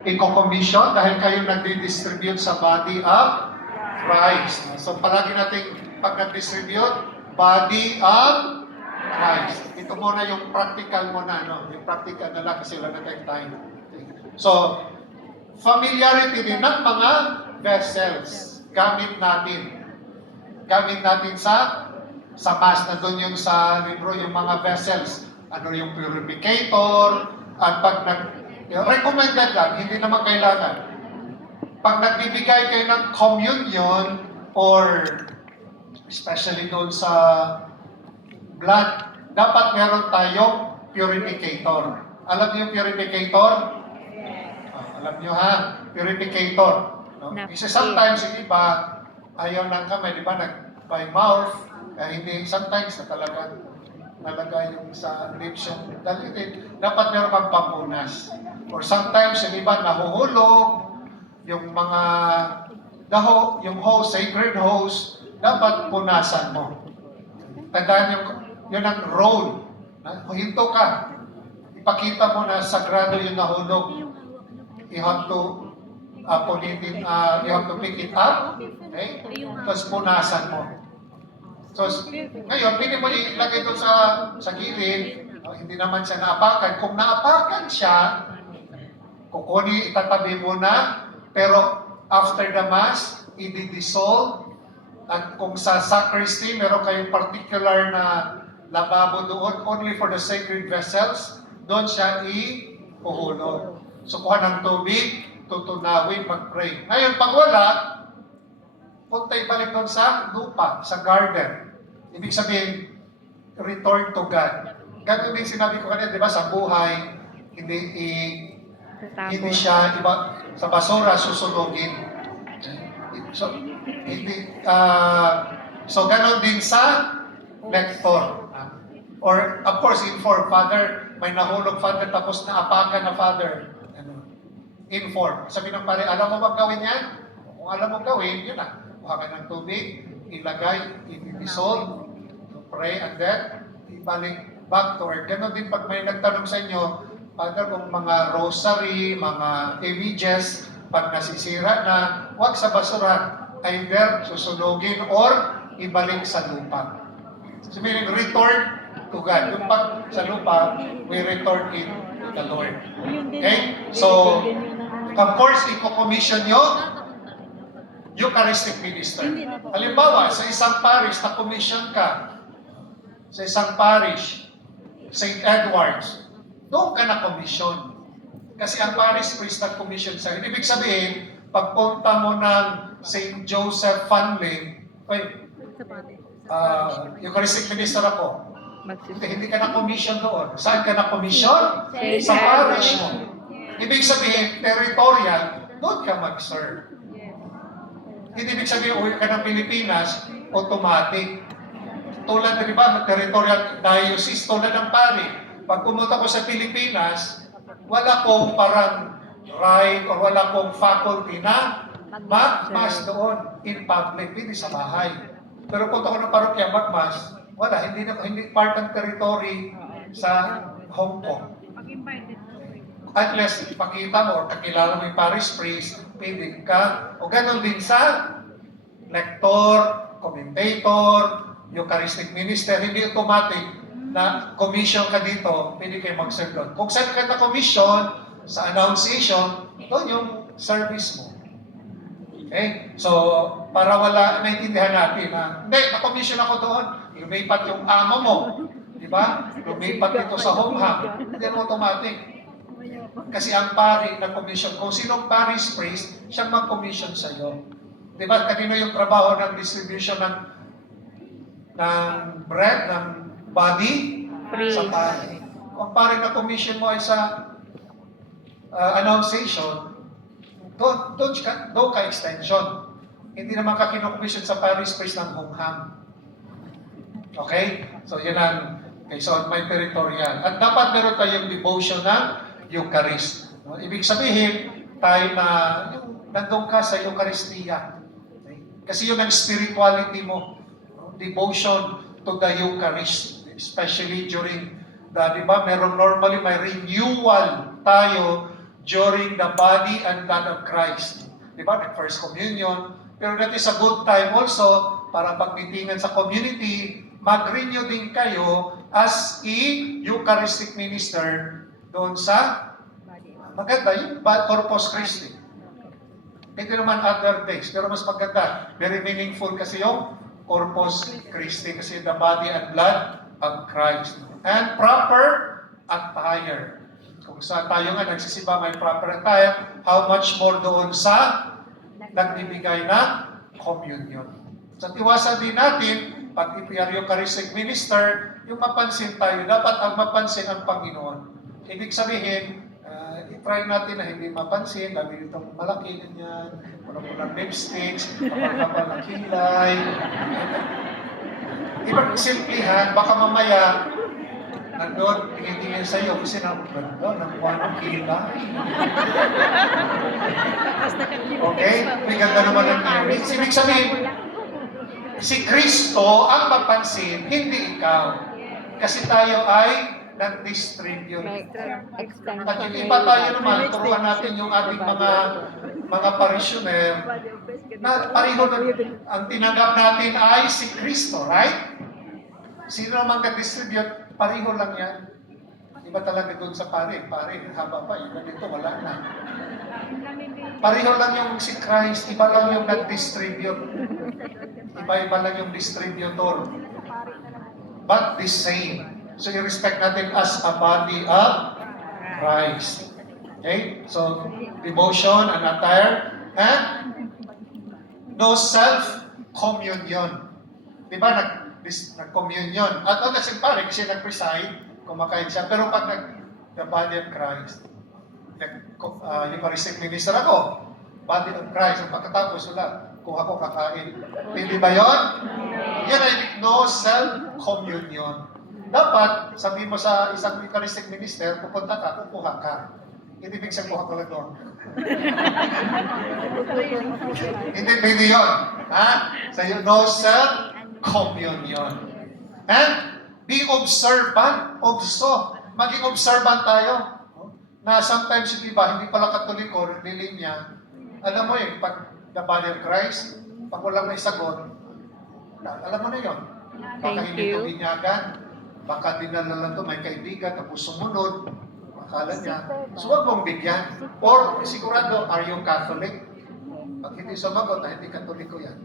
i-commission dahil kayo nagdi-distribute sa body of Christ. So palagi natin pag nag-distribute, body of Christ. Ito muna yung practical muna, no? Yung practical na lang kasi wala na tayong time. So, familiarity din ng mga vessels. Gamit natin. Gamit natin sa Mass. Na doon yung sa libro, yung mga vessels. Ano yung purificator. At pag recommended lang, hindi naman kailangan. Pag nagbibigay kayo ng communion or especially doon sa blood, dapat meron tayong purificator. Alam niyo yung purificator? Alam niyo ha? Purificator. No? Kasi sometimes yung iba, ayaw ng kamay, di ba? By mouth, hindi, sometimes na talaga nalagay yung sa lips yung dalitin. Dapat meron kang pamunas. Or sometimes yung iba nahuhulog, yung mga yung host, sacred host, dapat punasan mo. Tandaan yun ang role. Kung hinto ka, ipakita mo na sagrado yung nahulog. You have to you have to pick it up. Okay? Tapos punasan mo. So, ngayon, pwede mo ilagay doon sa gilid. Hindi naman siya naapakan. Kung naapakan siya, kukunin, itatabi mo na. Pero after the Mass, i-dissolve. At kung sa sacristy, meron kayong particular na lababo doon, only for the sacred vessels, doon siya ipuhulog. So, kuha ng tubig, tutunawin, mag-pray. Ngayon, pag wala, punta ibalik doon sa lupa, sa garden. Ibig sabihin, return to God. Ganun din sinabi ko kanina, di ba, sa buhay, hindi siya, iba, sa basura, susunugin. So, so ganun din sa lector. Or, of course, inform, Father, may nahulog, Father, tapos naapakan na, Father. Inform. Sabi ng pare, alam mo bang gawin yan? Kung alam mo gawin, yun na. Kuha ka ng tubig, ilagay, i-dissolve, pray, and then, ibalik back to earth. Ganon din pag may nagtanong sa inyo, Father, kung mga rosary, mga images, pag nasisira na, huwag sa basura, either susunugin or ibalik sa lupa. So meaning, return to God. Yung pag sa lupa, we return it to the Lord. Okay? So, of course, i-commission yung Eucharistic minister. Halimbawa, sa isang parish, na-commission ka. Sa isang parish, St. Edward's, doon ka na-commission. Kasi ang parish priest nag-commission sa'yo. Ibig sabihin, pagpunta mo ng St. Joseph Fanling, Eucharistic minister ako, hindi ka na-commission doon. Saan ka na-commission? Sa parish mo. Ibig sabihin, territorial, doon ka mag-serve. Hindi ibig sabihin, uwi ka ng Pilipinas, automatic. Tulad na, di ba, territorial diocese, tulad ng pari. Pag pumunta ko sa Pilipinas, wala kong parang right or wala kong faculty na mag-mass doon in public, hindi sa bahay. Pero punta ko ng parokya, mag-mass, wala, hindi part ng territory sa Hong Kong. Unless ipakita mo or kakilala mo yung parish priest, pwede ka. O ganun din sa lector, commentator, Eucharistic minister, hindi automatic na commission ka dito, pwede kayo mag-serve doon. Kung saan ka na-commission, sa annunciation, doon yung service mo. Okay? So, para wala, naintindihan natin na, hindi, na-commission ako doon, lumipat yung amo mo. Di ba? Lumipat dito sa home hub. Hindi mo automatic. Kasi ang pari na-commission, kung sinong parish priest, siyang mag-commission sa iyo. Di ba? Kanino yung trabaho ng distribution ng bread, ng body? Sa pari. Kung pari na-commission mo ay sa annunciation, doon ka extension. Hindi naman ka kino-commission sa parish priest ng home hub. Okay? So, yun ang, okay, so may territorial. At dapat meron tayong devotion ng Eucharist. No? Ibig sabihin, tayo na, nandun ka sa Eucharistia. Okay? Kasi yun ang spirituality mo. No? Devotion to the Eucharist. Especially during the, di ba, meron normally may renewal tayo during the body and blood of Christ. Di ba? First communion. Pero that is a good time also para pagmitingan sa community, mag-renew din kayo as a Eucharistic minister doon sa maganda yung Corpus Christi. Hindi naman other days, pero mas maganda. Very meaningful kasi yung Corpus Christi kasi the body and blood of Christ. And proper attire. Kung saan tayo nga nagsisimba may proper attire, how much more doon sa nagbibigay ng communion. Sa tiwasan din natin, pag ipiyar Eucharistic minister, yung mapansin tayo, dapat ang mapansin ang Panginoon. Ibig sabihin, i-try natin na hindi mapansin, dami itong malaki ganyan, walang lipsticks, kapag ng kilay. Ibig simplihan, baka mamaya, nandun, tingin-tingin sa iyo, kasi nakuha ng kilay. Okay? May ganda naman ng earrings. Ibig sabihin, si Kristo ang mapansin, hindi ikaw. Kasi tayo ay nag-distribute. At yung iba tayo naman, turuan natin yung ating mga parishioner na pareho na ang tinanggap natin ay si Kristo, right? Sino naman nag-distribute, pareho lang yan. Iba talaga doon sa pare, haba pa, iba dito, wala na. Pareho lang yung si Christ, iba lang yung nag-distribute. Iba-iba lang yung distributor. But the same. So, i-respect natin as a body of Christ. Okay? So, devotion and attire and no self-communion. Di ba? Nag-communion. At ang nagsimpare, kasi nag-preside, kumakain siya. Pero pag the body of Christ, Eucharistic minister ako, body of Christ, ang pagkatapos wala, kuha ko kakain. Pwede ba yun? Yan ay no self-communion. Dapat, sabi mo sa isang Eucharistic minister, pupunta ka, kukuha ka. Hindi big sa kuha ko lang doon. Hindi pwede yun. Ha? So, no self-communion. And be observant also. Maging observant tayo. Na sometimes yung iba, hindi pala katoliko, linya. Alam mo eh, pag the body of Christ, pag walang may sagot, alam mo na yun. Baka hindi ito binyagan, baka dinala lang ito, may kaibigan, tapos sumunod, akala niya. So huwag mong bigyan. Or sigurado, are you Catholic? Pag hindi sumagot, na hindi katoliko yan.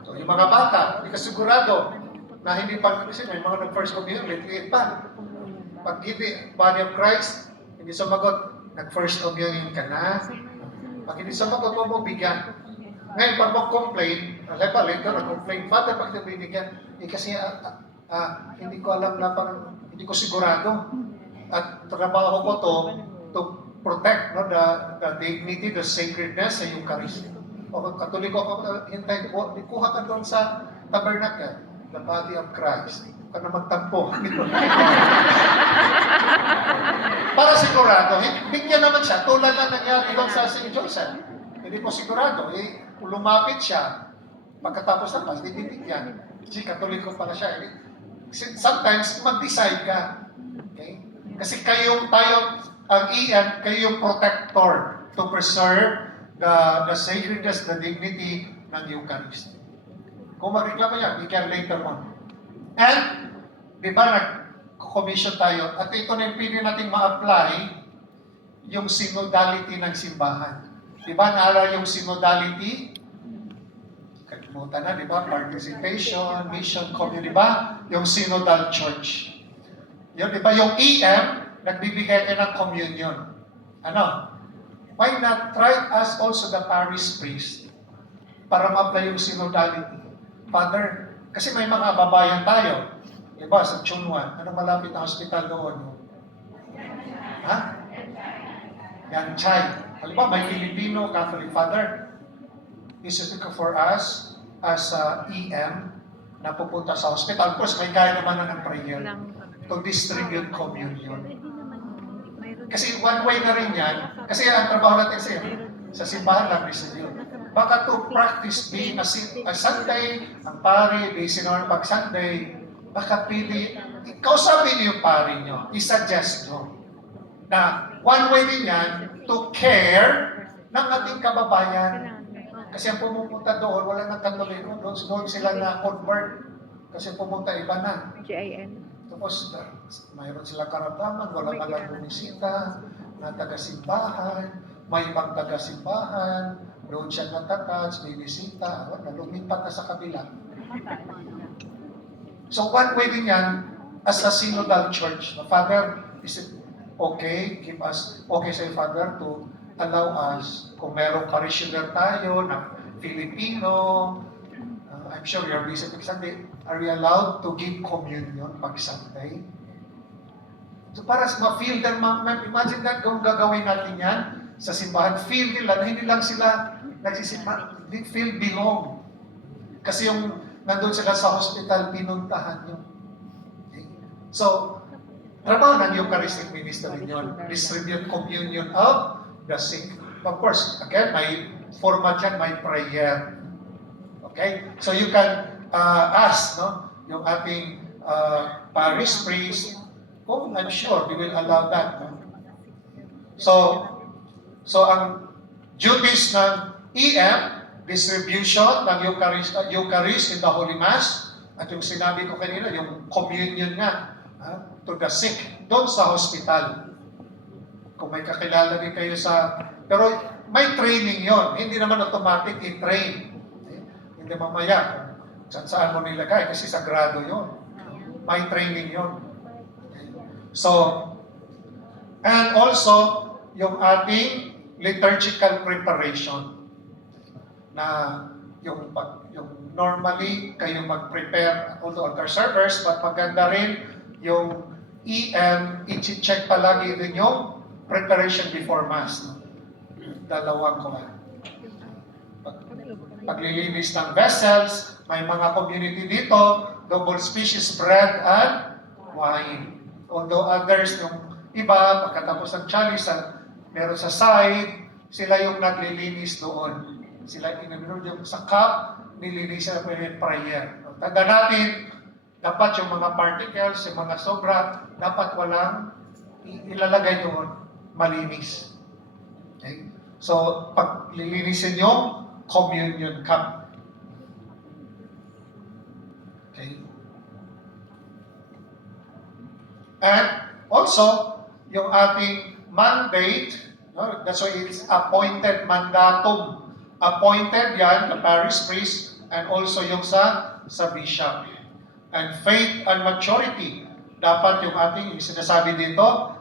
So yung mga bata, hindi ka sigurado na hindi pa, kasi may mga nag-first communion, liit pa. Pag hindi, body of Christ, hindi sumagot, nag-first communion ka na. Pag hindi sumagot, huwag mong bigyan. Ngayon, pag mag-complain, later, nag-complain, Father, pag nabinigyan, kasi hindi ko alam na parang, hindi ko sigurado. At trabaho ko to protect the dignity, the sacredness sa Eucharist. O katoliko ako, hintay ko, kuha ka doon sa tabernacle, the body of Christ. Ka na magtampo. Para sigurado, bigyan naman siya, tulad na nangyari doon sa St. Joseph. Hindi po sigurado, lumapit siya, pagkatapos ng pas, hindi bigyan. Kasi katoliko pala siya. Sometimes, mag-decide ka. Okay? Kasi tayo, ang EM, kayo yung protector to preserve the sacredness, the dignity ng Eucharist. Kung magreklamo yan, we can later on. And, di ba, nag-commission tayo, at ito na yung pwede natin ma-apply yung synodality ng simbahan. Di ba, naalala yung synodality? Kalimutan na, di ba? Participation, mission, community, di ba? Yung synodal church. Yun, di ba? Yung EM, nagbibigay ka ng communion. Ano? Why not try us also the parish priest para ma-apply yung synodality? Father, kasi may mga babayan tayo. Diba, sa Chunwan, ano malapit na hospital doon? Ha? Yan, Chay. Halimbawa, may Filipino Catholic father. This is for us as EM na pupunta sa hospital. Of course, may kaya naman na ng prayer to distribute communion. Kasi one way na rin yan. Kasi ang trabaho natin sa simbahan lang distribute. Baka to practice being a Sunday, ang pari, based on pag Sunday, baka pili, kausapin niyo yung pari niyo, i-suggest nyo, na one way din yan, to care ng ating kababayan. Kasi ang pumunta doon, wala nang Katoliko, doon sila na-convert. Kasi pumunta iba na. Tapos, mayroon sila karamdaman, wala malang bumisita, na taga-simbahan, may ibang taga-simbahan, doon siya natatouch, may bisita, lumipat na sa kabila. So, one way din yan, as a synodal church, Father, is it okay, give us, okay sa Father, to allow us, kung merong parishioner tayo na Filipino, I'm sure you're busy pag Sunday, are we allowed to give communion pag Sunday? So para ma-feel them, imagine that kung gagawin natin yan sa simbahan, feel nila, na hindi lang sila nagsisimba, they feel belong. Kasi yung nandun sila sa hospital, pinuntahan yun. Okay? So, trabaho ng Eucharistic ministry yun, distribute communion of the sick. Of course, again, may format yan, may prayer. Okay? So you can ask, no, yung ating parish priest, oh, I'm sure they will allow that. No? So ang duties ng EM, distribution ng Eucharist in the Holy Mass, at yung sinabi ko kanina, yung communion nga to the sick, doon sa hospital. Kung may kakilala din kayo sa... Pero may training yon, hindi naman automatic i-train. Hindi mamaya kung saan mo nilagay kasi sagrado yon. May training yon. So, and also, yung ating liturgical preparation na yung normally kayo mag-prepare although altar servers, but maganda rin yung EM, i-check palagi din yung preparation before Mass. No? Dalawang kuha. Paglilinis ng vessels, may mga community dito, double species bread and wine. Although others, yung iba, pagkatapos ng chalice, meron sa side, sila yung naglilinis doon. Sila yung yung sa cup, nilinis sila with prayer. Tanda natin, dapat yung mga particles, yung mga sobra, dapat walang ilalagay doon, malinis. Okay? So, pag lilinisin yung communion cup. Okay? And also, yung ating mandate, no, that's why it's appointed mandatum. Appointed yan, the parish priest, and also yung sa bishop. And faith and maturity. Dapat yung ating sinasabi dito,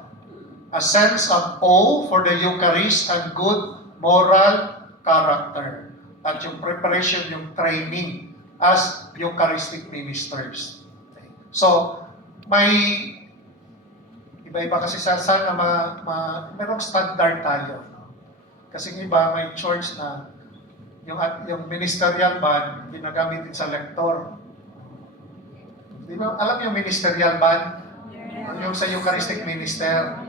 a sense of awe for the Eucharist and good moral character. At yung preparation, yung training as Eucharistic ministers. Okay. So, may iba-iba kasi sana merong standard tayo. Kasi iba may church na yung ministerial band, ginagamit din sa lector. Di ba, alam yung ministerial band? Yeah. Yung sa Eucharistic minister.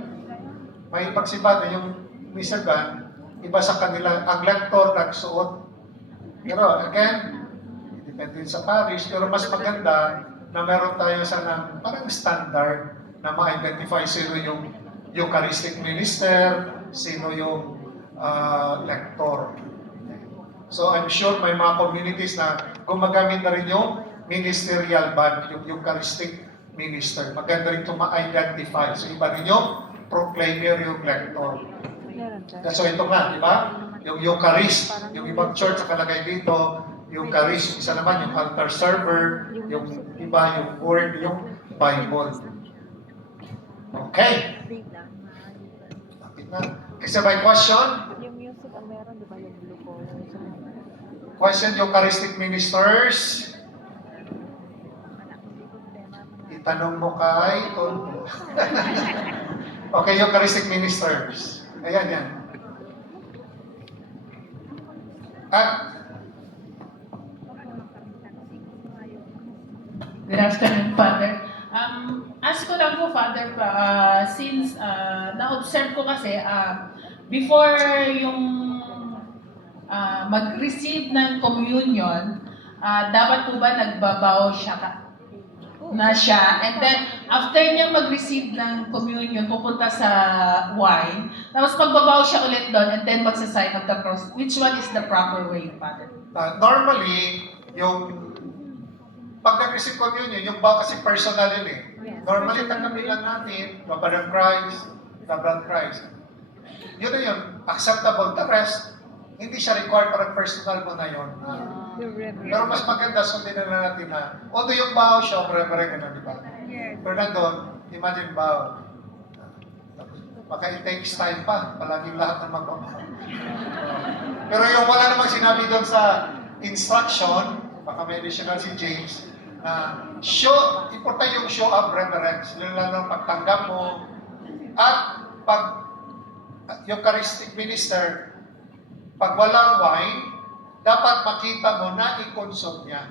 May pagsiba yung minister band, iba sa kanila, ang lector nagsuot. Pero again, depende sa parish, pero mas maganda na meron tayo sana parang standard na ma-identify sino yung Eucharistic minister, sino yung lector. So I'm sure may mga communities na gumagamit na rin yung ministerial band, yung Eucharistic minister. Maganda rin ito ma-identify. So iba rin yung proclaimer, yung lector. So ito nga, di ba? Yung Eucharist, yung ibang church nakalagay dito, Eucharist, isa naman yung altar server, yung iba yung word, yung Bible. Okay. Lapit na. Kasi may question? Yung music ang meron, di ba yung blue ko? Question, Eucharistic ministers? Itanong mo kay Tolpo. Okay, Eucharistic ministers. Ayan, yan. Good afternoon, Father. Ask ko lang po, Father, since na-observe ko kasi, before yung mag-receive ng communion, dapat po ba nagbabaw siya na siya. And then, after niya mag-receive ng communion, pupunta sa wine. Tapos magbabaw siya ulit doon and then magsasign of the cross. Which one is the proper way, Father? Normally, yung pag nag-receive communion, yung ba kasi personal yun eh. Normally, tanggapin lang natin, the blood of Christ, the blood of Christ. Yun na yun, acceptable. The rest, hindi siya required para personal mo na yun. Pero mas maganda, sundin na natin na, although yung bahaw siya, pare-pare ka na, di ba? Pero nandun, imagine bahaw. Baka it takes time pa, palaging lahat ng magbabahaw. Pero yung wala namang sinabi doon sa instruction, baka may additional si James, na important yung show of reverence, lalo ng pagtanggap mo, at pag Eucharistic minister, pag walang wine, dapat makita mo na i-consume niya.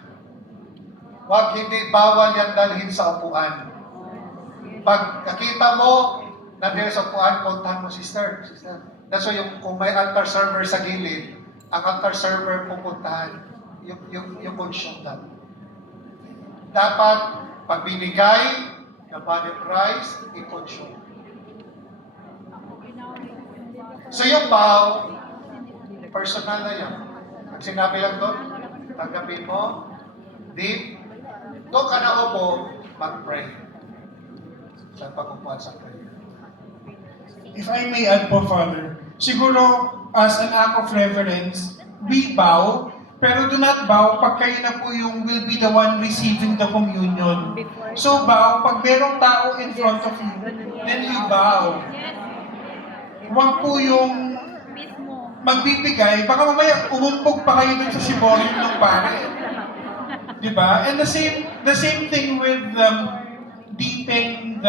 Huwag hindi bawal yan dalhin sa upuan. Pag nakita mo na dahil sa upuan, puntahan mo, sister. That's why kung may altar server sa gilid, ang altar server pupuntahan, yung consume that. Dapat, pag binigay ng body of Christ, i-consume. So yung vow, personal na yan. Pag sinabi lang doon, tanggapin mo, deep, doon ka na upo, mag-pray. Sa pag-upuan sa prayer. If I may add po, Father, siguro as an act of reverence, we bow, pero do not bow pag kayo na po yung will be the one receiving the communion. So bow, pag merong tao in front of you, then you bow. Huwag po yung magbibigay, baka mamaya umumpog pa kayo dun sa siborium ng pare. Diba? And the same thing with dipping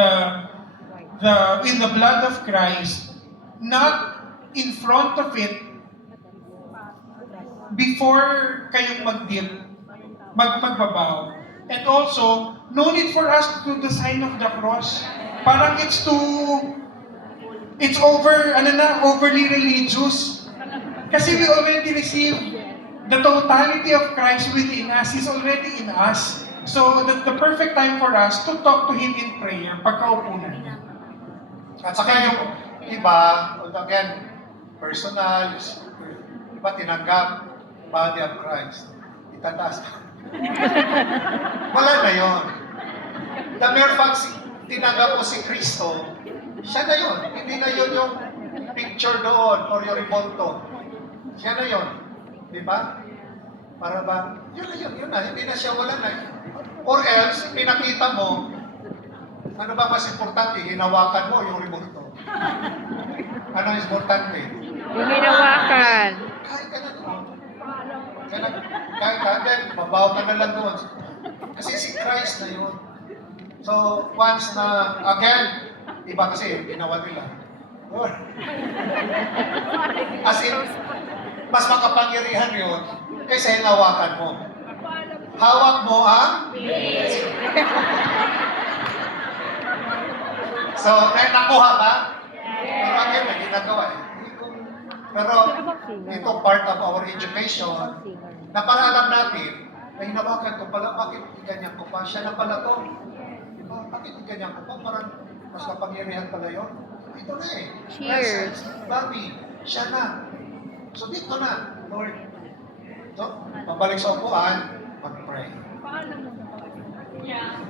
in the blood of Christ, not in front of it, before kayong mag-dip, magbabaw. And also, no need for us to do the sign of the cross. Parang it's overly religious. Kasi we already received the totality of Christ within us. He's already in us. So, that's the perfect time for us to talk to Him in prayer pagkaupo na. At saka yung iba, again, personal, iba tinanggap, body of Christ. Itataas na. Wala na yun. The mere fact, tinanggap mo si Kristo, siya na yun. Hindi na yun yung picture doon or yung revolto. Siya na yun. Di ba? Para ba? Yun na. Hindi na siya, wala na. Or else, pinakita mo, ano ba mas importante? Hinawakan mo yung revolto. Ano ang importante? Yung hinawakan. Kahit ka na doon. Kahit ka, then, mabaw ka na lang doon. Kasi si Christ na yun. So, once na, again, iba kasi, ginawa nila. As in, mas makapangyarihan yun kaysa hinawakan mo. Hawak mo ang So, nakuha ba? Pero again, may ginagawa eh. Pero ito part of our education na para alam natin na hinawakan ko pala, bakit ganyan ko pa? Siya na pala to. Diba? Bakit ganyan ko pa? Parang mas kapangyarihan pala yun. Ito na eh. Cheers. Bobby, siya na. So dito na, Lord. So, pabalik sa upuan, mag-pray. Yeah.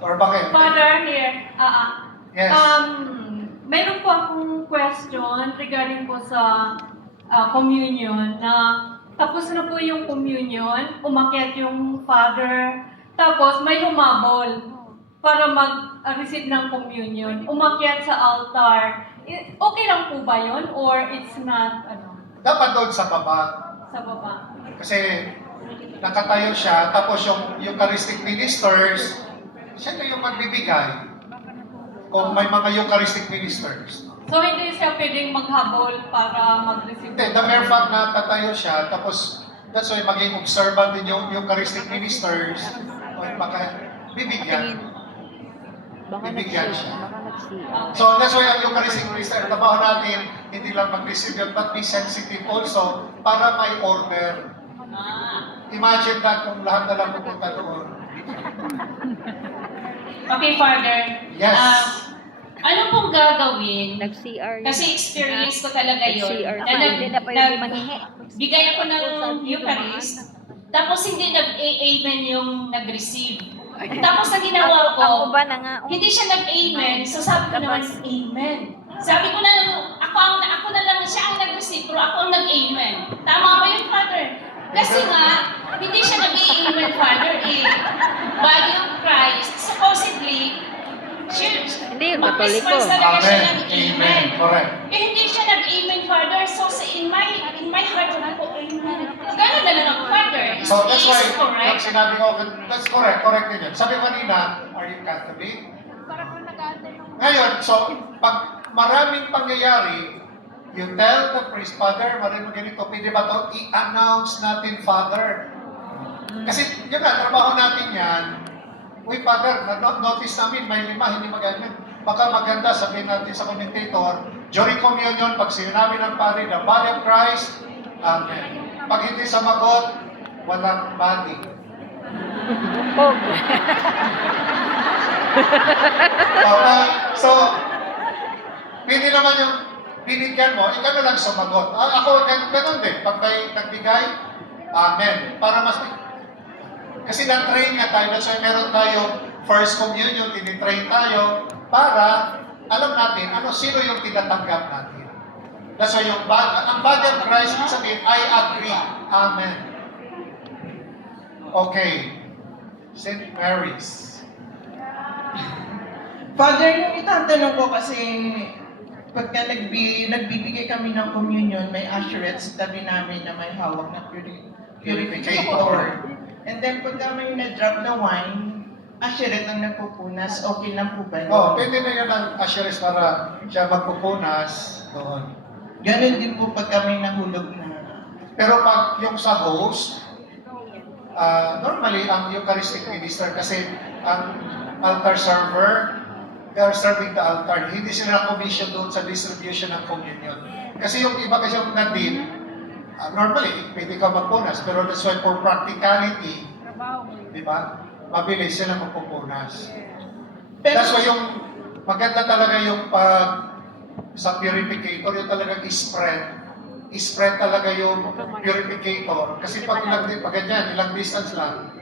Or bakit? Father, here. Yes. Meron po akong question regarding po sa communion na tapos na po yung communion, umakyat yung father, tapos may humabol para mag-receive ng communion, umakyat sa altar. Okay lang po ba yun? Or it's not, Dapat doon sa baba. sa baba? Kasi nakatayo siya, tapos yung Eucharistic ministers, siya na yung magbibigay. Kung may mga Eucharistic ministers. So hindi siya pwedeng maghabol para mag-receive? Hindi, the mere fact na tatayo siya, tapos that's why maging observant din yung Eucharistic ministers, baka bibigyan. Bibigyan siya. So that's why ang Eucharistic minister, trabaho natin, hindi lang mag-receive yun, but be sensitive also para may order. Imagine that kung lahat na lang pupunta doon. Okay, Father. Yes. Ano pong gagawin? Nag-CR yun. Kasi experience ko talaga yun. Nag-CR Na pa. Hindi na pa yung manghihi. bigay ako ng Eucharist, tapos hindi nag-amen yung nag-receive. Tapos ang ginawa ko, Ako ba na nga? hindi siya nag-amen, so sabi ko naman, amen. Sabi ko na, ako na lang, siya ang nag-receive, pero ako ang nag-amen. Tama ba yun, Father? Kasi nga, hindi siya nag-amen, Father, eh. Body of Christ, supposedly, Hindi, mag-response Katoliko. talaga siya Amen. ng Amen. amen. Correct. Eh, hindi siya nag-amen, Father. So, in my heart, sabi ko, amen. Ganun na lang ako, Father. So that's why, Is pag correct. sinabi ko, that's correct, correct din yun. Sabi ko kanina, are you Catholic? Ngayon, so, pag maraming pangyayari, you tell the priest, Father, maraming ganito, pwede ba ito? I-announce natin, Father. Kasi, yun nga, trabaho natin yan. Uy, Father, notice namin, may 5, hindi maganda. Baka maganda, sabihin natin sa commentator, during communion, pag sinabi ng Padre, the body of Christ, Amen. Pag hindi samagot, walang body. Pog. So, pwede naman yung binigyan mo, ikaw na lang sumagot. Ako, ganun din. Pag may nagbigay, Amen. Para mas... Kasi na-train nga tayo, that's why meron tayo first communion, tinitrain tayo para alam natin sino yung tinatanggap natin. That's why ang body of Christ, sabihin, I agree. Amen. Okay. St. Mary's. Father, yung itatanong ko kasi pagka nagbibigay kami ng communion, may usherette sa tabi namin na may hawak na purificator. And then pagka may na-drop na wine, usherette ang nagpupunas, okay lang po ba yun? Pwede na yun ang assurance para siya magpupunas doon. Ganon din po pagka may nahulog na. Pero pag yung sa host, normally ang Eucharistic minister kasi ang altar server, they are serving the altar. Hindi sila na-commission doon sa distribution ng communion. Kasi yung iba kasi yung nandin, normally, pwede ka magpunas, pero that's why for practicality, di ba? Mabilis sila magpupunas. Pero, That's why yung maganda talaga yung pag sa purificator, yung talagang spread talaga yung purificator. Kasi pag ganyan, ilang distance lang,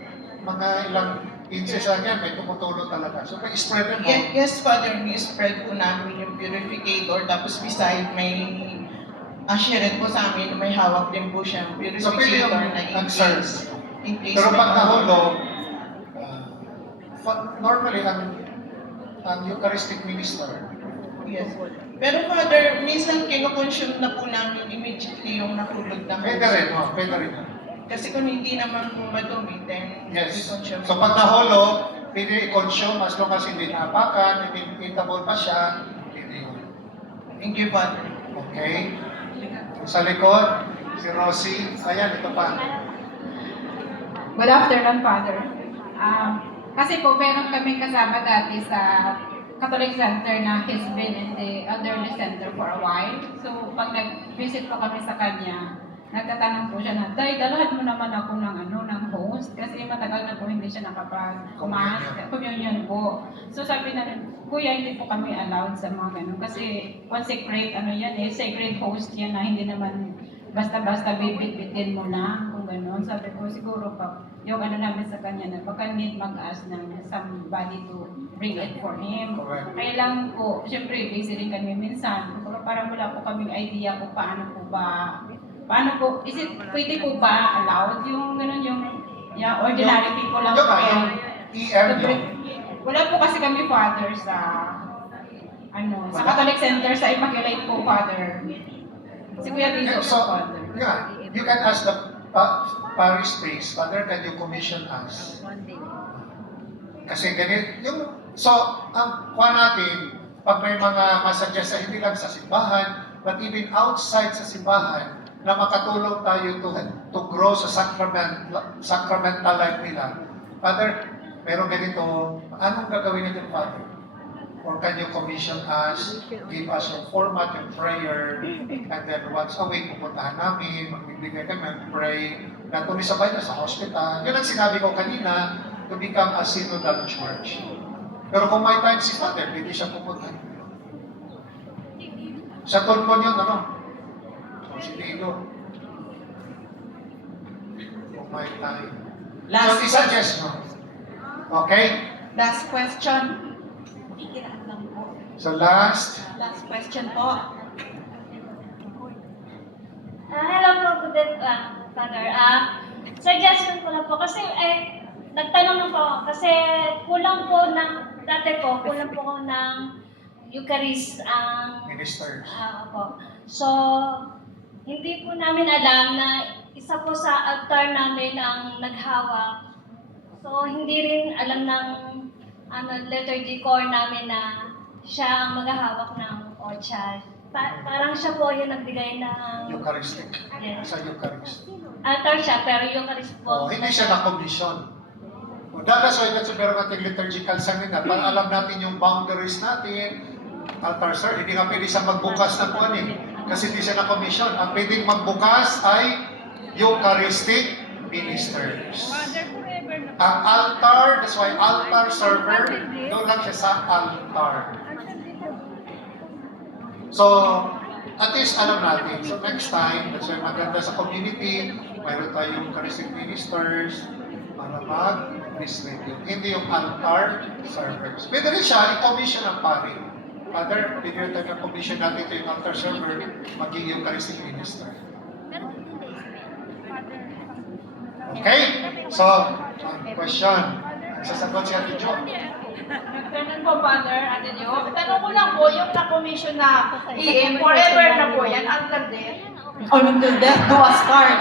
mga ilang inches lang yan, may tumutulong talaga. So may spread mo. yes, Father, may spread po namin yung purificator, tapos beside may usherette po sa amin, may hawak din po siyang So pwede yung purificator na nag-serve. in case Pero may pag mahulog. nahulog, normally ang Eucharistic minister, Yes. Pero Father, minsan kino-consume na po namin immediately yung nahulog na pwede rin, pwede rin. Kasi kung hindi naman po madumi, then Yes. i-consume. So pag nahulog, pwede i-consume as long as hindi napakan, eatable pa siya, pwede yun. Thank you, Father. Okay? Sa likod, si Rosie, ayan, ito pa. Good afternoon, Father. Kasi po, meron kami kasama dati sa Catholic Center na he's been in the elderly center for a while. So, pag nag-visit po kami sa kanya, nagtatanong po siya na, Day, dalahan mo naman ako ng host kasi matagal na po hindi siya nakapag-kumas, communion po. So, sabi na rin, Kuya, hindi po kami allowed sa mga ganun kasi consecrate, sacred host yan na hindi naman basta-basta bibit-bitin mo na kung gano'n. Sabi ko, siguro pa, yung namin sa kanya na baka need mag-ask ng somebody to bring it for him. Correct. Kaya lang po, syempre, busy rin kami minsan. Pero parang wala po kaming idea kung paano po, pwede po ba allowed yung gano'n yung ordinary people lang po Yung yung EM yun. wala po kasi kami father sa Catholic Center sa Immaculate po, Father. Si Kuya Tito po, So, Father. yeah, you can ask the parish priest, Father, can you commission us? Kasi so, ang kuha natin, pag may mga masuggest hindi lang sa simbahan, but even outside sa simbahan, na makatulong tayo to grow sa sacramental life nila. Father, meron ganito, anong gagawin natin, Father? Or can you commission us, give us yung format, yung prayer, and then once a week, pupuntahan namin, magbibigay kami, pray, na tumisabay na sa hospital. Yun ang sinabi ko kanina, to become a synodal church. Pero kung may time si Father, pwede siya pupunta. Sa Tulpon yun, ano? Si Tino. Kung may time. So, i-suggest mo. Okay? Last question. So, last. Last question po. Hello po, good day, Father. Suggestion ko lang po kasi nagtanong lang po ako kasi kulang po ng, dati po, kulang po ko ng Eucharist ang Ministers. po. So, hindi po namin alam na isa po sa altar namin ang naghawak. So, hindi rin alam ng liturgy core namin na siya ang maghahawak ng orchard. Parang siya po yung nagbigay ng Eucharistic. Yes. Sa Eucharist. altar siya, pero Eucharist po. Hindi siya na-commission. That's why that's meron natin liturgical seminar para alam natin yung boundaries natin. Altar, sir, hindi nga pwede siya magbukas ng kuwan eh. Kasi hindi siya na-commission. Ang pwedeng magbukas ay Eucharistic ministers. Ang altar, that's why altar server, doon lang siya sa altar. So, at least alam natin. So next time, that's why maganda sa community, mayroon tayong Eucharistic ministers para mag-distribute. Hindi yung altar servers. Pwede rin siya, i-commission ang pari. Father, pwede rin tayo commission natin ito yung altar server, maging Eucharistic minister. Okay? So, question. Sasagot si Ate Jo. Nagtanong po, Father, ano nyo? Tanong ko lang po, yung na-commission na EM, forever na po yan, until death. Until death do us part.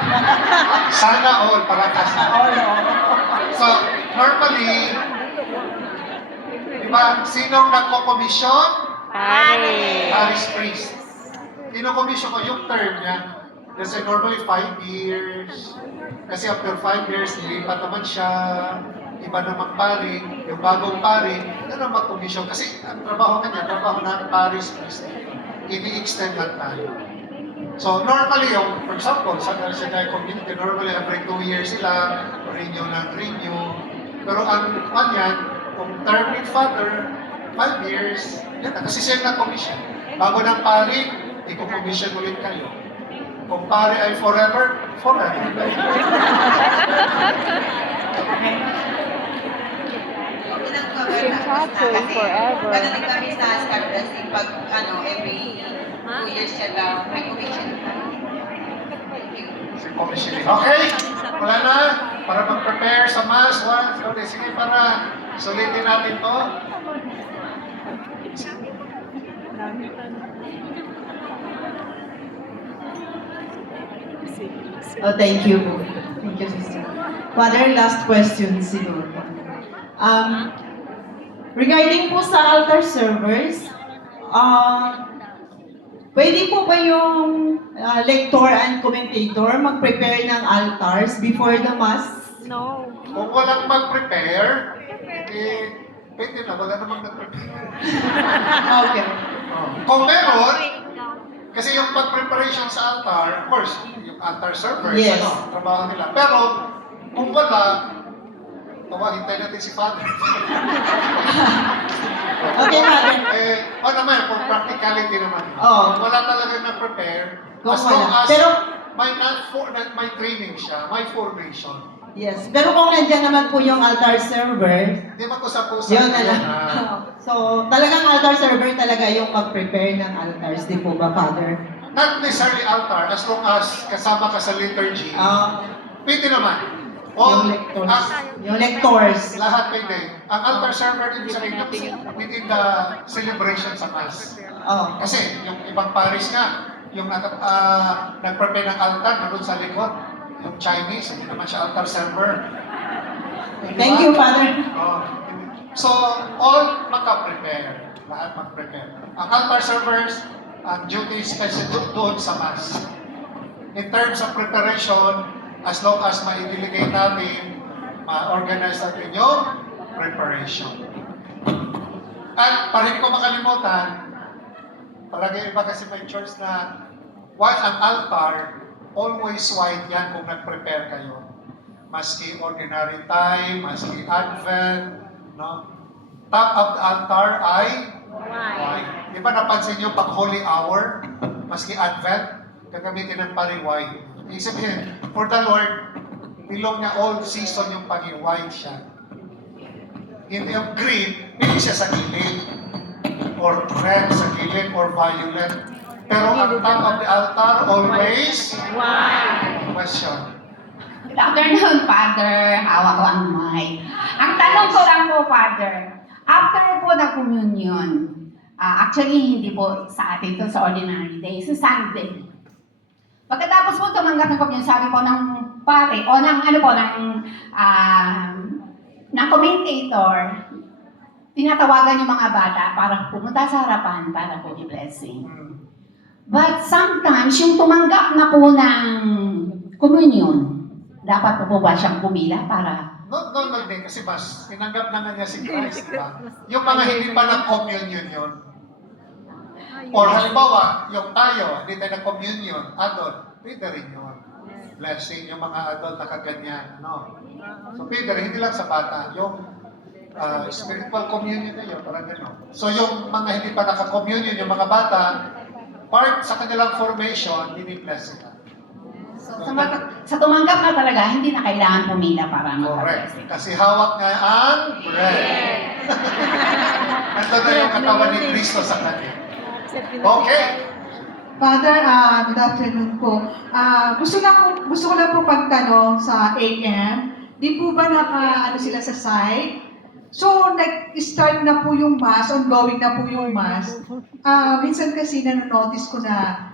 Sana all, para kasi. So, normally, di ba, sinong nagko-commission? Parish priest. Kino-commission ko yung term niya. Kasi normally 5 years. Kasi after 5 years, nilipat naman siya. Iba namang pari, yung bagong pari, na naman commission. Kasi ang trabaho kanya, trabaho ng parish priest. Ini-extend lang tayo. So normally, yung, for example, sa Alcedai community, normally every 2 years sila, renew ng renew. Pero ang yan, kung term with father, 5 years, yan na, kasi siya na-commission. Bago ng pari, i-commission ulit kayo. Kung pari ay forever, forever. Forever. Kada nagkami sa Star Blessing, pag every 2 years siya daw, may commission. Si commissioning. Okay, wala na. Para mag-prepare sa mass. Okay, sige, para sulitin natin to. Oh, thank you. Thank you, sister. Father, last question siguro. Regarding po sa altar servers, pwede po ba yung lector and commentator mag-prepare ng altars before the mass? No. Kung walang mag-prepare, pwede na, wala namang nag-prepare. Okay. Kung meron, kasi yung pag-preparation sa altar, of course, yung altar servers, Yes. trabaho nila. Pero, kung wala, hintay natin si Father. Okay, Father. Naman, kung practicality naman. Oo. Wala talaga na-prepare. Kung As long wala. as Pero- may training siya, may formation. Yes. Pero kung nandiyan naman po yung altar server, Hindi mag-usap-usap. yun na lang. yan, So, talagang altar server talaga yung mag-prepare ng altars, di po ba, Father? Not necessarily altar, as long as kasama ka sa liturgy. Pwede naman. Yung lectors. Yung lectors. Lahat pwede. Ang altar server ibig sabihin within the celebration sa Mass. Oh. Kasi yung ibang parish nga, yung nag-prepare ng altar nandun sa likod, yung Chinese, hindi naman siya altar server. Thank you, Father. Oh. So, all maka-prepare. Lahat mag-prepare. Ang altar servers, ang duties kasi doon sa Mass. In terms of preparation, as long as ma-delegate natin, ma-organize natin yung preparation. At para hindi ko makalimutan, palagi iba kasi may church na once an altar, always white yan kung nag-prepare kayo. Maski ordinary time, maski Advent, no? top of the altar ay wine. Di ba napansin niyo pag holy hour, maski Advent, gagamitin ng pari wine. Ibig sabihin, for the Lord, belong niya all season yung paging wine siya. In yung green, hindi siya sa gilid. Or red sa gilid, or violet. Pero ang top of the altar, always, question. Good afternoon, Father. Hawak ko ang mic. Ang tanong ko lang po, Father, after po ng communion, actually hindi po sa atin to sa ordinary day, sa Sunday. Pagkatapos po tumanggap ng communion, sabi po ng pare, o ng ano po, ng commentator, tinatawagan yung mga bata para pumunta sa harapan para po i-blessing. But sometimes, yung tumanggap na po ng communion, dapat po ba siyang pumila para... No, din, kasi mas tinanggap naman niya si Christ, di ba? Yung mga hindi pa ng-communion yun. Or halimbawa, yung tayo, hindi tayo ng-communion, adult, pwede rin yun. Blessing, yung mga adult na kaganyan, ano. So pwede rin, hindi lang sa bata. Yung spiritual communion na yun, parang gano'n. So yung mga hindi pa naka-communion, yung mga bata, part sa kanilang formation, bless sila. So, sa tumanggap na talaga, hindi na kailangan pumila para Correct. magka-blessing. Kasi hawak nga ang bread. Ito na yung katawan ni Kristo sa kanya. Okay. Father, good afternoon po. Gusto ko lang po pagtanong sa AM. Di po ba ano sila sa site? So, nag-start na po yung mass, ongoing na po yung mass. Minsan kasi nanonotice ko na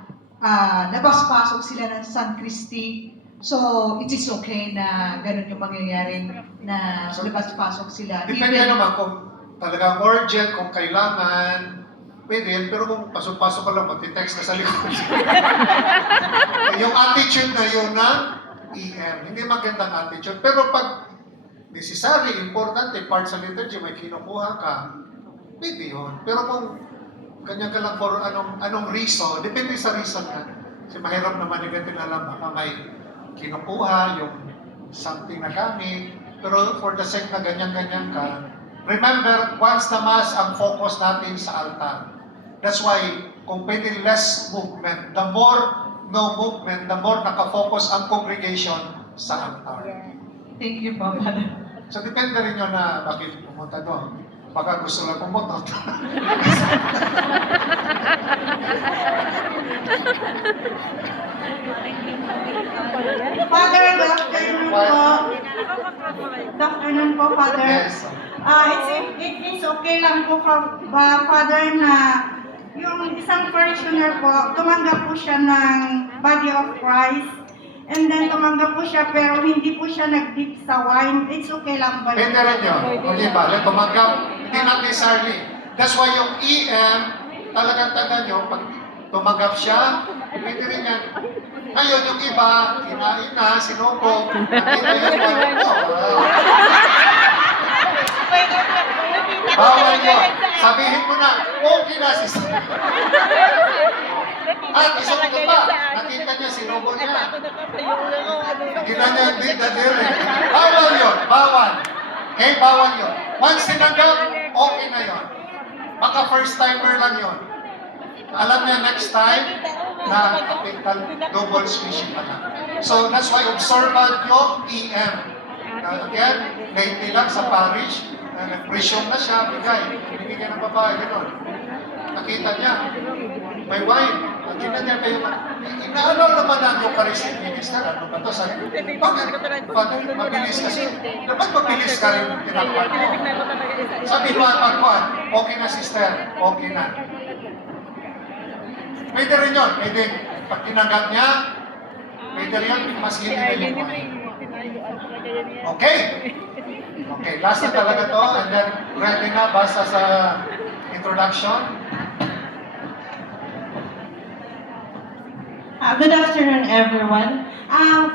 labas-pasok sila ng San Cristi. So, it is okay na ganun yung mangyayari na labas-pasok sila. Depende naman kung talagang urgent, kung kailangan, pwede, pero kung pasok-pasok ka lang, magti-text ka sa likod. Yung attitude na yun ng EM, hindi magandang attitude. Pero pag necessary, importante, part sa liturgy, may kinukuha ka, pwede yun. Pero kung kanya ka lang for anong reason, depende sa reason nga. Kasi mahirap naman negative alam, baka may kinukuha, yung something na gamit. Pero for the sake na ganyan-ganyan ka, remember, once na Mass ang focus natin sa altar. That's why, kung pwede less movement, the more no movement, the more nakafocus ang congregation sa altar. Thank you, Father. So, depende rin yun na bakit pumunta doon. Baka gusto lang pumunta. Father, good afternoon po. Good afternoon po, Father. Yes. It is okay lang po, Father, na yung isang parishioner po, tumanggap po siya ng body of Christ. And then tumanggap po siya, pero hindi po siya nag-dip sa wine. It's okay lang ba? Pwede rin yun. Okay ba? Tumanggap, hindi not necessarily. That's why yung EM, talagang tanda nyo, pag tumanggap siya, pwede rin yan. Ngayon, yung iba, kinain na, sinuko, nakita yung wine. Bawal yun. Sabihin mo na, okay na si At isang ko pa, nakita niya, sinubo niya. Ginanya yung dadere. Bawal yun, bawal. Okay, bawal yun. Once tinanggap, okay na yun. Baka first timer lang yun. Alam niya next time na double swishing pa na. So that's why observant yung EM. Again, lately lang sa parish, nag-presume na siya, bigay. Binigyan ng babae, gano'n. Nakita niya, may wine. Nakita niya kayo, inaalaw naman ang Eucharistic minister. Ano ba ito? Sabi, bakit mabilis kasi? Dapat mabilis ka rin tinapad mo. Sabi mo, pagkuhan, okay na sister, okay na. Pwede rin yun. Pwede, pag tinanggap niya, pwede rin yun, mas hindi na yung wine. Okay? Okay, last na talaga to, and then ready na basta sa introduction. Good afternoon, everyone.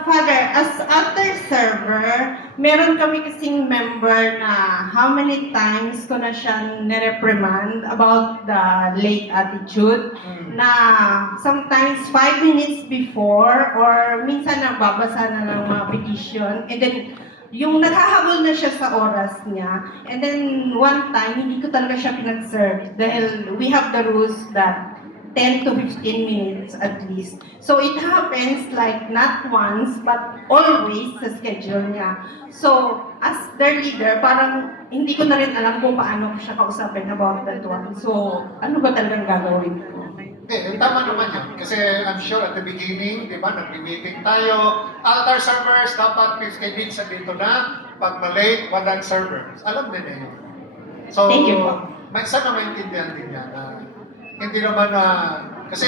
Father, as after server, meron kami kasing member na how many times ko na siyang nireprimand about the late attitude na sometimes 5 minutes before or minsan nababasa na ng mga petition and then yung naghahabol na siya sa oras niya. And then one time, hindi ko talaga siya pinag-serve dahil we have the rules that 10 to 15 minutes at least. So it happens like not once, but always sa schedule niya. So as their leader, parang hindi ko na rin alam kung paano ko siya kausapin about that one. So ano ba talagang gagawin ko? Hindi, tama naman yun. Kasi I'm sure at the beginning, di ba, nag-meeting tayo, altar servers, dapat 15 minutes na dito na, pag malate, walang servers. Alam din yun. So, Thank you po. may sana maintindihan din yan na hindi naman na, kasi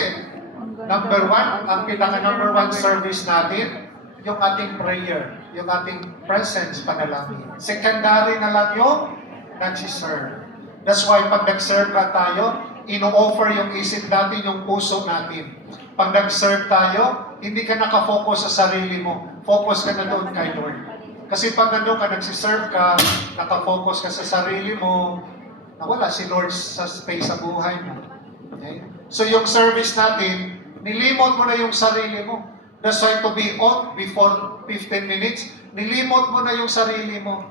number one, ang pinaka-number one service natin, yung ating prayer, yung ating presence, panalangin. Secondary na lang yung nagsiserve. That's why pag nag-serve ka tayo, ino-offer yung isip natin, yung puso natin. Pag nag-serve tayo, hindi ka nakafocus sa sarili mo. Focus ka na doon kay Lord. Kasi pag nandun ka, nagsiserve ka, nakafocus ka sa sarili mo, nawala si Lord sa space sa buhay mo. Okay? So yung service natin, nilimot mo na yung sarili mo. That's why to be on before 15 minutes, nilimot mo na yung sarili mo.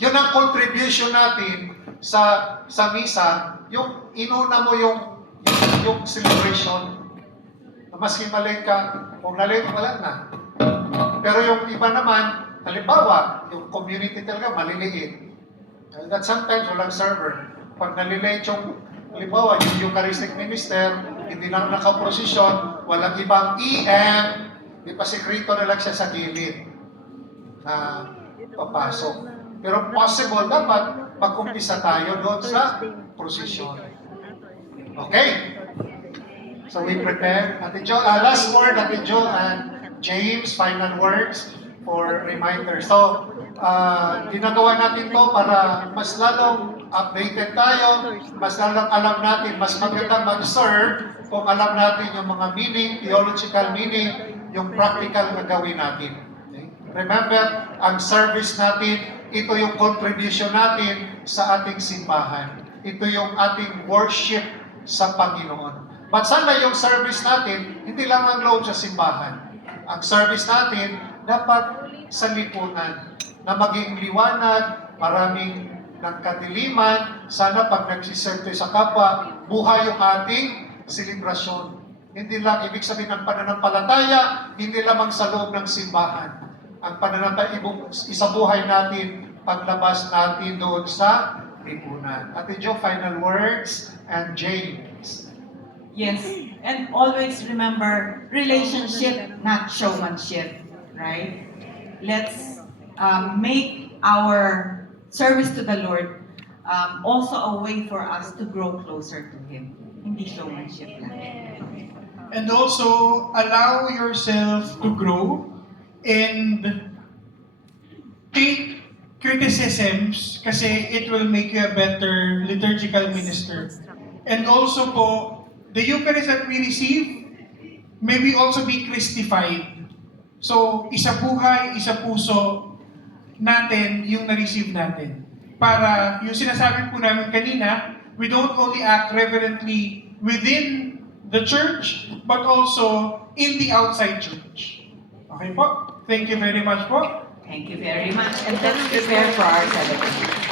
Yun ang contribution natin sa misa, yung inuna mo yung celebration. Maski malate ka, kung nalate, wala na. Pero yung iba naman, halimbawa, yung community talaga maliliit. That sometimes walang server. Pag nalilate yung, halimbawa, yung Eucharistic minister, hindi na nakaprosesyon, walang ibang EM, di pa sekreto na lang siya sa gilid na papasok. Pero possible, dapat mag-umpisa tayo doon sa prosesyon. Okay? So we prepare. Ate Jo, last word, Ate Jo and James, final words for reminder. So, ginagawa natin to para mas lalong updated tayo, mas lalong alam natin, mas magandang mag-serve kung alam natin yung mga meaning, theological meaning, yung practical na gawin natin. Okay? Remember, ang service natin, ito yung contribution natin sa ating simbahan. Ito yung ating worship sa Panginoon. But sana yung service natin, hindi lang ang loob sa simbahan. Ang service natin, dapat sa lipunan, na maging liwanag, maraming nagkadiliman, sana pag nagsiserve sa kapwa, buhay yung ating selebrasyon. Hindi lang ibig sabihin ng pananampalataya, hindi lamang sa loob ng simbahan. Ang pananampalataya, isabuhay natin, paglabas natin doon sa lipunan. Ate Jo, final words, and James. Yes, and always remember, relationship, not showmanship, right? Let's make our service to the Lord also a way for us to grow closer to Him. Hindi showmanship lang. And also, allow yourself to grow and take criticisms kasi it will make you a better liturgical minister. And also po, the Eucharist that we receive may we also be Christified. So, isa buhay, isa puso natin yung na-receive natin. Para yung sinasabi po namin kanina, we don't only act reverently within the church, but also in the outside church. Okay po? Thank you very much po. Thank you very much, and let's prepare for our celebration.